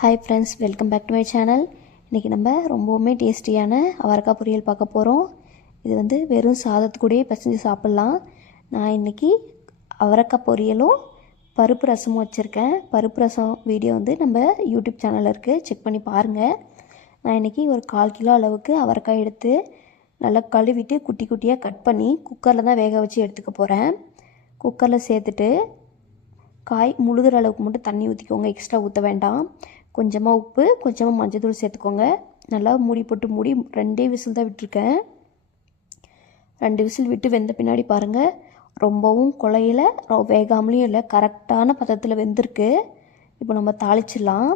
Hi friends welcome back to my channel இன்றைக்கி நம்ம ரொம்பவுமே டேஸ்டியான அவரைக்காய் பொரியல் பார்க்க போகிறோம் இது வந்து வெறும் சாதத்துக்கூடயே பசஞ்சு சாப்பிட்லாம். நான் இன்றைக்கி அவரைக்காய் பொரியலும் பருப்பு ரசமும் வச்சுருக்கேன். பருப்பு ரசம் வீடியோ வந்து நம்ம யூடியூப் சேனலில் இருக்குது செக் பண்ணி பாருங்கள் நான் இன்றைக்கி ஒரு கால் கிலோ அளவுக்கு அவரைக்காய் எடுத்து நல்லா கழுவிட்டு குட்டி குட்டியாக கட் பண்ணி குக்கரில் தான் வேக வச்சு எடுத்துக்க போகிறேன் குக்கரில் சேர்த்துட்டு காய் முழுகிற அளவுக்கு மட்டும் தண்ணி ஊற்றிக்கோங்க எக்ஸ்ட்ரா ஊற்ற வேண்டாம். கொஞ்சமாக உப்பு கொஞ்சமாக மஞ்சள்தூள் சேர்த்துக்கோங்க. நல்லா மூடி போட்டு மூடி ரெண்டே விசில் தான் விட்டுருக்கேன். ரெண்டு விசில் விட்டு வெந்த பின்னாடி பாருங்கள் ரொம்பவும் குழையில ரொ- வேகாமலையும் இல்லை. கரெக்டான பதத்தில் வெந்திருக்கு. இப்போ நம்ம தாளிச்சிடலாம்.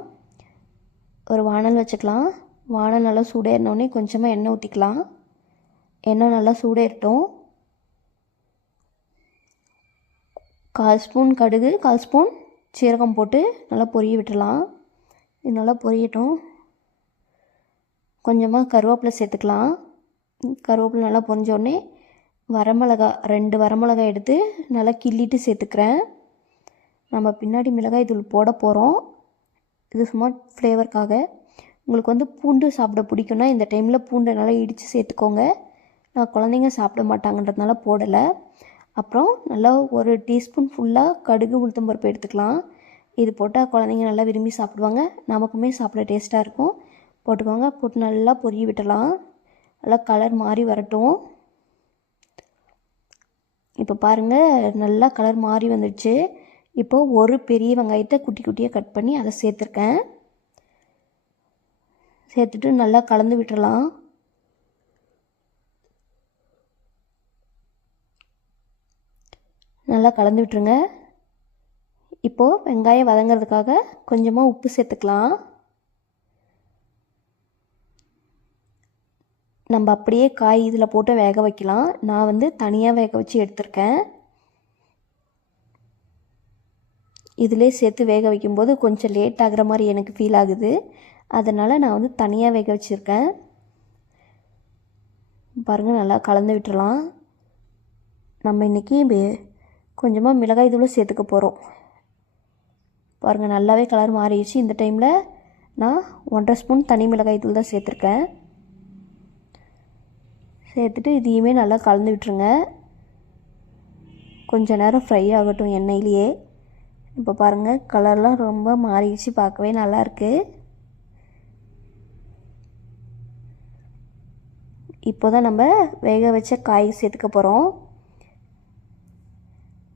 ஒரு வானல் வச்சுக்கலாம். வானல் நல்லா சூடேறினோடனே கொஞ்சமாக எண்ணெய் ஊற்றிக்கலாம் எண்ணெய் நல்லா சூடேறட்டும். கால் ஸ்பூன் கடுகு கால் ஸ்பூன் சீரகம் போட்டு நல்லா பொரிய விட்டுடலாம். இது நல்லா பொரியட்டும். கொஞ்சமாக கருவேப்பிலை சேர்த்துக்கலாம். கருவேப்பிலை நல்லா பொரிஞ்சோடனே வரமிளகா ரெண்டு வரமிளகா எடுத்து நல்லா கிள்ளிட்டு சேர்த்துக்கிறேன். நம்ம பின்னாடி மிளகாய் தூள் போட போகிறோம் இது சும்மா ஃப்ளேவருக்காக. உங்களுக்கு வந்து பூண்டு சாப்பிட பிடிக்கும்னா இந்த டைமில் பூண்டை நல்லா இடித்து சேர்த்துக்கோங்க. நான் குழந்தைங்க சாப்பிட மாட்டாங்கன்றதுனால போடலை. அப்புறம் நல்லா ஒரு டீஸ்பூன் ஃபுல்லாக கடுகு உளுத்தம்பருப்பு எடுத்துக்கலாம். இது போட்டால் குழந்தைங்க நல்லா விரும்பி சாப்பிடுவாங்க. நமக்குமே சாப்பிட டேஸ்ட்டாக இருக்கும். போட்டுக்கோங்க. போட்டு நல்லா பொரிய விட்டலாம் நல்லா கலர் மாறி வரட்டும். இப்போ பாருங்கள் நல்லா கலர் மாறி வந்துடுச்சு. இப்போ ஒரு பெரிய வெங்காயத்தை குட்டி குட்டியாக கட் பண்ணி அதை சேர்த்துருக்கேன். சேர்த்துட்டு நல்லா கலந்து விட்டுடலாம். நல்லா கலந்து விட்டுருங்க. இப்போது வெங்காயம் வதங்கிறதுக்காக கொஞ்சமாக உப்பு சேர்த்துக்கலாம். நம்ம அப்படியே காய் இதில் போட்டு வேக வைக்கலாம். நான் வந்து தனியாக வேக வச்சு எடுத்திருக்கேன். இதிலே சேர்த்து வேக வைக்கும்போது கொஞ்சம் லேட் ஆகிற மாதிரி எனக்கு ஃபீல் ஆகுது. அதனால் நான் வந்து தனியாக வேக வச்சுருக்கேன். பாருங்கள் நல்லா கலந்து விட்டுடலாம் நம்ம இன்றைக்கி கொஞ்சமாக மிளகாய் தூளும் சேர்த்துக்க போகிறோம் பாருங்கள் நல்லாவே கலர் மாறிடுச்சு. இந்த டைமில் நான் ஒன்றரை ஸ்பூன் தனி மிளகாய் தூள் தான் சேர்த்துருக்கேன். சேர்த்துட்டு இதையுமே நல்லா கலந்து விட்டுருங்க. கொஞ்ச நேரம் ஃப்ரை ஆகட்டும் எண்ணெயிலேயே. இப்போ பாருங்கள் கலர்லாம் ரொம்ப மாறிடுச்சு. பார்க்கவே நல்லாயிருக்கு இப்போ தான் நம்ம வேக வச்ச காய் சேர்த்துக்க போகிறோம்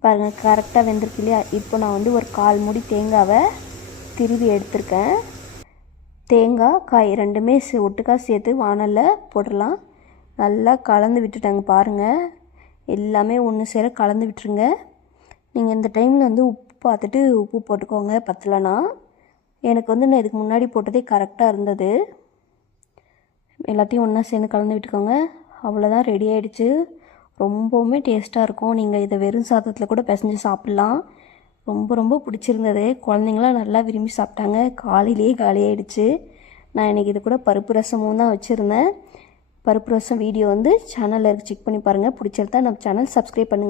பாருங்கள் கரெக்டாக வெந்திருக்கு இல்லையா? இப்போ நான் வந்து ஒரு கால் மூடி தேங்காவை திருவி எடுத்திருக்கேன். தேங்காய் காய் ரெண்டுமே சே ஒட்டுக்கா சேர்த்து வானலில் போடலாம். நல்லா கலந்து விட்டுட்டாங்க பாருங்கள் எல்லாமே ஒன்று சேர கலந்து விட்டுருங்க. நீங்கள் இந்த டைமில் வந்து உப்பு பார்த்துட்டு உப்பு போட்டுக்கோங்க பத்தலைனா எனக்கு வந்து நான் இதுக்கு முன்னாடி போட்டதே கரெக்டாக இருந்தது. எல்லாத்தையும் ஒன்றா சேர்ந்து கலந்து விட்டுக்கோங்க. அவ்வளோதான் ரெடி ஆகிடுச்சு ரொம்பவுமே டேஸ்ட்டாக இருக்கும். நீங்கள் இதை வெறும் சாதத்தில் கூட பிசைஞ்சு சாப்பிட்லாம். ரொம்ப ரொம்ப பிடிச்சிருந்தது. குழந்தைங்களாம் நல்லா விரும்பி சாப்பிட்டாங்க. காலையிலேயே காலியாயிடுச்சு. நான் இன்றைக்கி இது கூட பருப்பு ரசமும் தான் வச்சுருந்தேன். பருப்பு ரசம் வீடியோ வந்து சேனலில் செக் பண்ணி பாருங்கள் பிடிச்சிருந்தா நம்ம சேனல் சப்ஸ்கிரைப் பண்ணுங்கள்